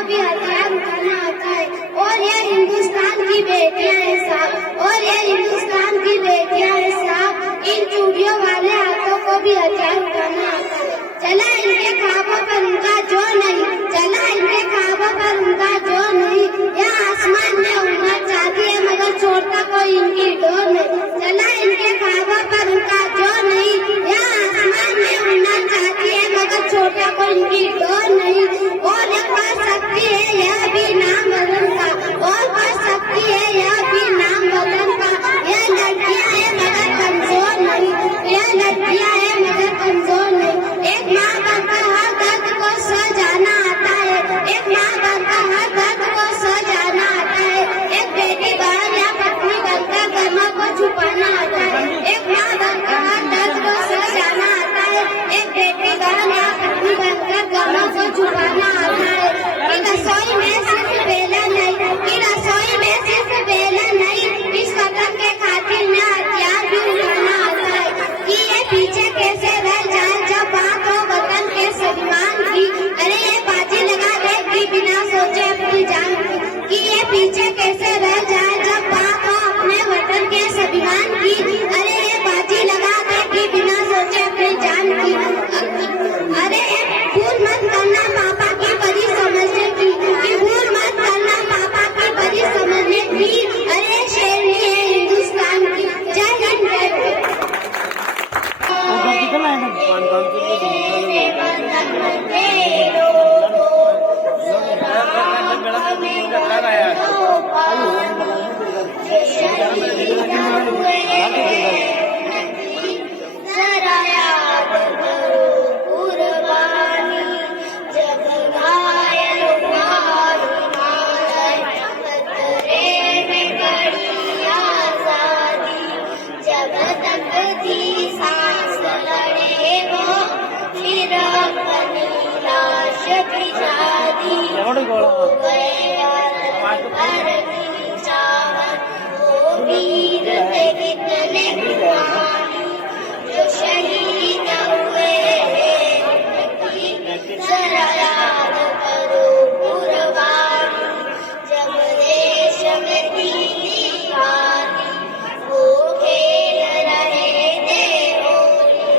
को भी हथियार उठाना आता है। और ये हिंदुस्तान की बेटियां हैं साहब, और ये हिंदुस्तान की बेटियां हैं साहब, इन चूड़ियों वाले हाथों को भी हथियार उठाना आता है। चला इनके ख्वाबों पर उनका जो नहीं, चला इनके ख्वाबों पर उनका जो नहीं, यह आसमान में उड़ना चाहती है मगर छोड़ता कोई इनकी डोर नहीं। चला इनके ख्वाबों पर उनका जो नहीं, यह आसमान में उड़ना चाहती है मगर छोड़ता कोई इनकी डोर नहीं। और ये पढ़ सकती है यह भी नाम वतन का, और पढ़ सकती है यह भी नाम वतन का। यह लड़कियां है मगर कमजोर नहीं, यह लड़कियां है मगर कमजोर नहीं। एक माँ बनकर हर दर्द को सह जाना आता है, एक माँ बनकर हर दर्द को सह जाना आता है। एक बेटी बहन या पत्नी बनकर गमों को छुपाना आता है, एक माँ बनकर हर दर्द को सह जाना आता है। एक बेटी बहन या पत्नी बनकर गमों को छुपाना आता है। कि रसोई में सिर्फ बेला नहीं, कि रसोई में सिर्फ बेला नहीं, इस वतन के खातिर में हथियार भी उठाना आता है। कि ये पीछे कैसे रह जाए जब बात हो वतन के सम्मान की, अरे ये बाजी लगा देगी बिना सोचे अपनी जान की। कि ये पीछे कैसे रह जाए जब बात हो अपने वतन के स्वाभिमान की, अरे ये बाजी लगा देगी बिना सोचे अपनी जान की। अरे भूल मत करना पापा की बड़ी समझने की, कि भूल मत करना पापा की बड़ी समझने की। अरे शेरनी है हिंदुस्तान की। जय हिंद जय जरा याद करो कुर्बानी, जब घायल खतरे में खड़ी आजादी, जब तक थी सांस लड़े वो फिर अपनी लाश भिजा दी। हो गए पर की चाहत, वो वीर थे कितने कुर्बानी, जो शहीद हुए उनकी जरा याद करो कुर्बानी। जब देश में थी दीवानी, वो खेल रहे थे होली,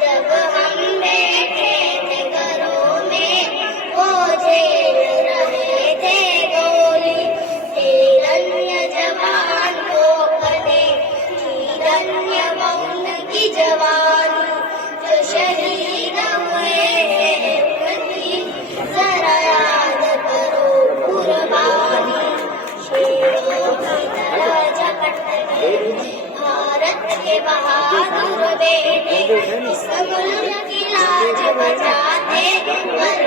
जब हम बैठे थे घरों में, वो झेल रहे थे गोली। धन्य जवान को बने, धन्य उनकी जवानी, जो शहीद हुए उनकी जरा याद करो कुर्बानी। शेरों की तरह झपट गए भारत के बहादुर बेटे, इस मुल्क की लाज बचाते मर